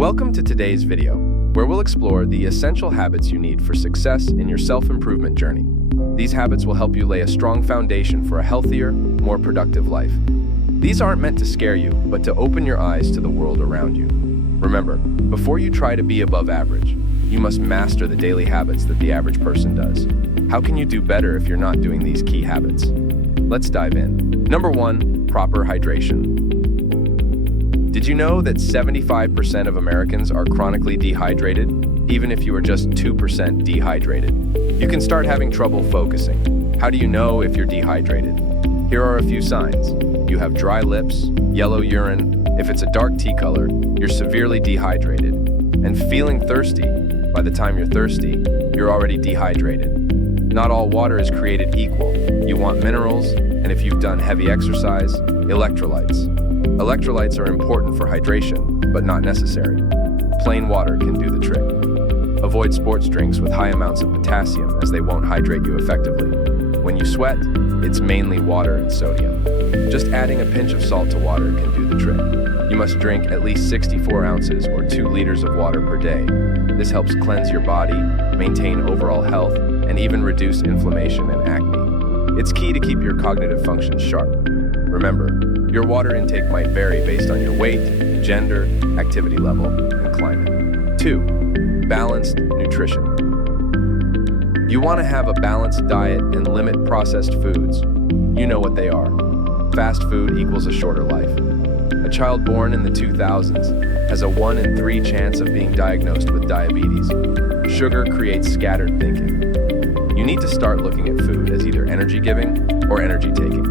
Welcome to today's video, where we'll explore the essential habits you need for success in your self-improvement journey. These habits will help you lay a strong foundation for a healthier, more productive life. These aren't meant to scare you, but to open your eyes to the world around you. Remember, before you try to be above average, you must master the daily habits that the average person does. How can you do better if you're not doing these key habits? Let's dive in. Number 1, proper hydration. Did you know that 75% of Americans are chronically dehydrated, even if you are just 2% dehydrated? You can start having trouble focusing. How do you know if you're dehydrated? Here are a few signs. You have dry lips, yellow urine. If it's a dark tea color, you're severely dehydrated. And feeling thirsty. By the time you're thirsty, you're already dehydrated. Not all water is created equal. You want minerals, and if you've done heavy exercise, electrolytes. Electrolytes are important for hydration, but not necessary. Plain water can do the trick. Avoid sports drinks with high amounts of potassium, as they won't hydrate you effectively. When you sweat, it's mainly water and sodium. Just adding a pinch of salt to water can do the trick. You must drink at least 64 ounces or 2 liters of water per day. This helps cleanse your body, maintain overall health, and even reduce inflammation and acne. It's key to keep your cognitive functions sharp. Remember, your water intake might vary based on your weight, gender, activity level, and climate. 2, balanced nutrition. You want to have a balanced diet and limit processed foods. You know what they are. Fast food equals a shorter life. A child born in the 2000s has a 1 in 3 chance of being diagnosed with diabetes. Sugar creates scattered thinking. You need to start looking at food as either energy-giving or energy-taking.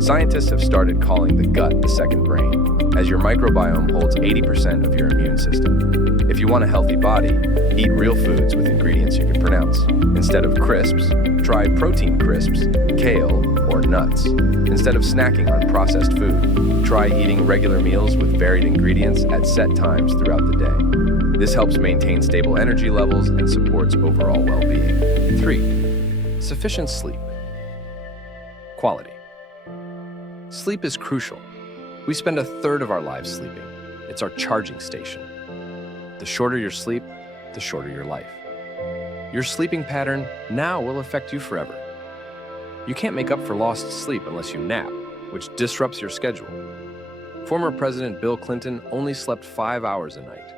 Scientists have started calling the gut the second brain, as your microbiome holds 80% of your immune system. If you want a healthy body, eat real foods with ingredients you can pronounce. Instead of crisps, try protein crisps, kale, or nuts. Instead of snacking on processed food, try eating regular meals with varied ingredients at set times throughout the day. This helps maintain stable energy levels and supports overall well-being. 3, sufficient sleep. Quality. Sleep is crucial. We spend a third of our lives sleeping. It's our charging station. The shorter your sleep, the shorter your life. Your sleeping pattern now will affect you forever. You can't make up for lost sleep unless you nap, which disrupts your schedule. Former President Bill Clinton only slept 5 hours a night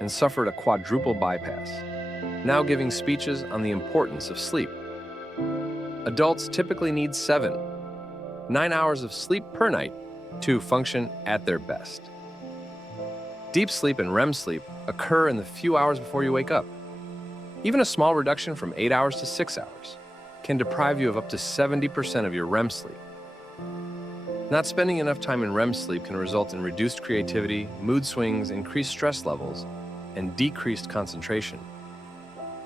and suffered a quadruple bypass, now giving speeches on the importance of sleep. Adults typically need 9 hours of sleep per night to function at their best. Deep sleep and REM sleep occur in the few hours before you wake up. Even a small reduction from 8 hours to 6 hours can deprive you of up to 70% of your REM sleep. Not spending enough time in REM sleep can result in reduced creativity, mood swings, increased stress levels, and decreased concentration.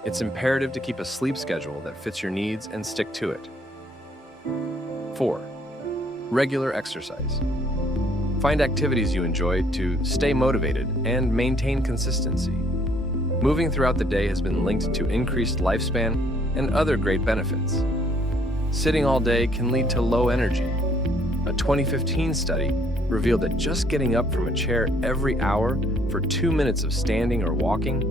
It's imperative to keep a sleep schedule that fits your needs and stick to it. 4, regular exercise. Find activities you enjoy to stay motivated and maintain consistency. Moving throughout the day has been linked to increased lifespan and other great benefits. Sitting all day can lead to low energy. A 2015 study revealed that just getting up from a chair every hour for 2 minutes of standing or walking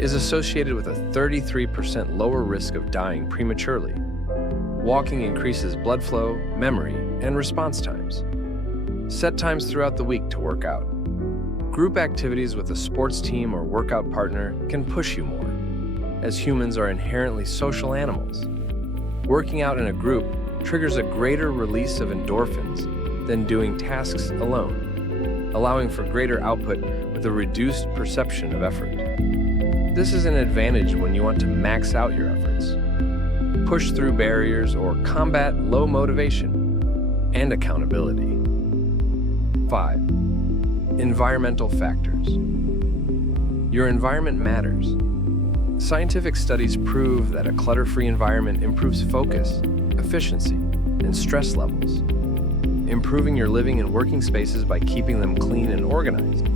is associated with a 33% lower risk of dying prematurely. Walking increases blood flow, memory, and response times. Set times throughout the week to work out. Group activities with a sports team or workout partner can push you more, as humans are inherently social animals. Working out in a group triggers a greater release of endorphins than doing tasks alone, allowing for greater output with a reduced perception of effort. This is an advantage when you want to max out your efforts, push through barriers, or combat low motivation and accountability. 5, environmental factors. Your environment matters. Scientific studies prove that a clutter-free environment improves focus, efficiency, and stress levels. Improving your living and working spaces by keeping them clean and organized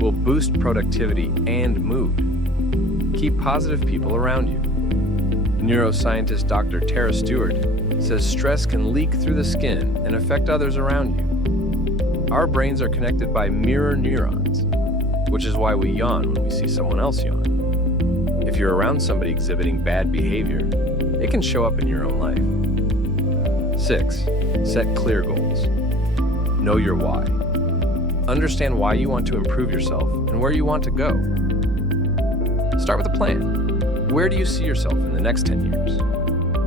will boost productivity and mood. Keep positive people around you. Neuroscientist Dr. Tara Stewart says stress can leak through the skin and affect others around you. Our brains are connected by mirror neurons. which is why we yawn when we see someone else yawn. If you're around somebody exhibiting bad behavior, it can show up in your own life. 6. Set clear goals. Know your why. Understand why you want to improve yourself and where you want to go. Start with a plan. Where do you see yourself in the next 10 years?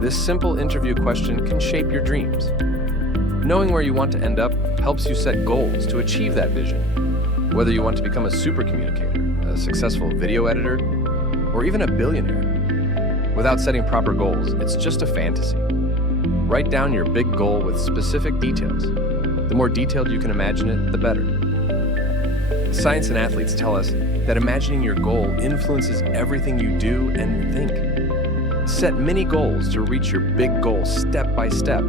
This simple interview question can shape your dreams. Knowing where you want to end up helps you set goals to achieve that vision. Whether you want to become a super communicator, a successful video editor, or even a billionaire. Without setting proper goals, it's just a fantasy. Write down your big goal with specific details. The more detailed you can imagine it, the better. Science and athletes tell us that imagining your goal influences everything you do and think. Set mini goals to reach your big goal step by step,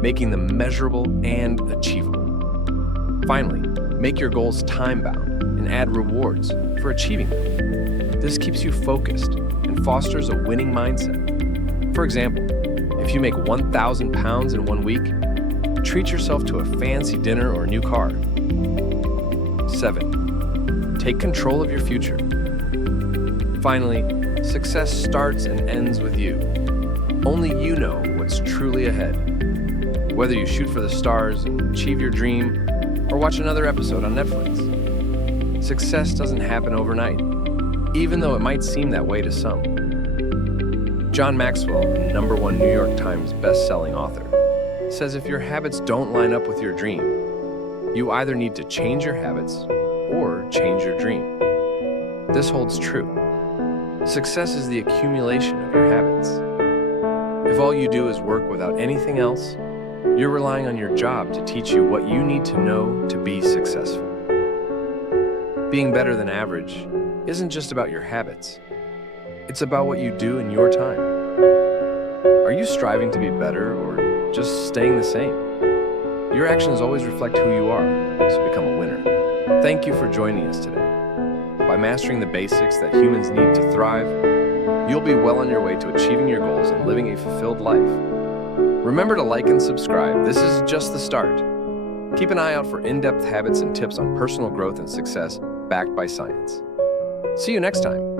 making them measurable and achievable. Finally, make your goals time-bound and add rewards for achieving them. This keeps you focused and fosters a winning mindset. For example, if you make 1,000 pounds in 1 week, treat yourself to a fancy dinner or a new car. 7. Take control of your future. Finally, success starts and ends with you. Only you know what's truly ahead. Whether you shoot for the stars and achieve your dream, or watch another episode on Netflix, success doesn't happen overnight, even though it might seem that way to some. John Maxwell, a #1 New York Times best-selling author, says if your habits don't line up with your dream, you either need to change your habits or change your dream. This holds true. Success is the accumulation of your habits. If all you do is work without anything else, you're relying on your job to teach you what you need to know to be successful. Being better than average isn't just about your habits. It's about what you do in your time. Are you striving to be better or just staying the same? Your actions always reflect who you are, so become a winner. Thank you for joining us today. By mastering the basics that humans need to thrive, you'll be well on your way to achieving your goals and living a fulfilled life. Remember to like and subscribe. This is just the start. Keep an eye out for in-depth habits and tips on personal growth and success backed by science. See you next time.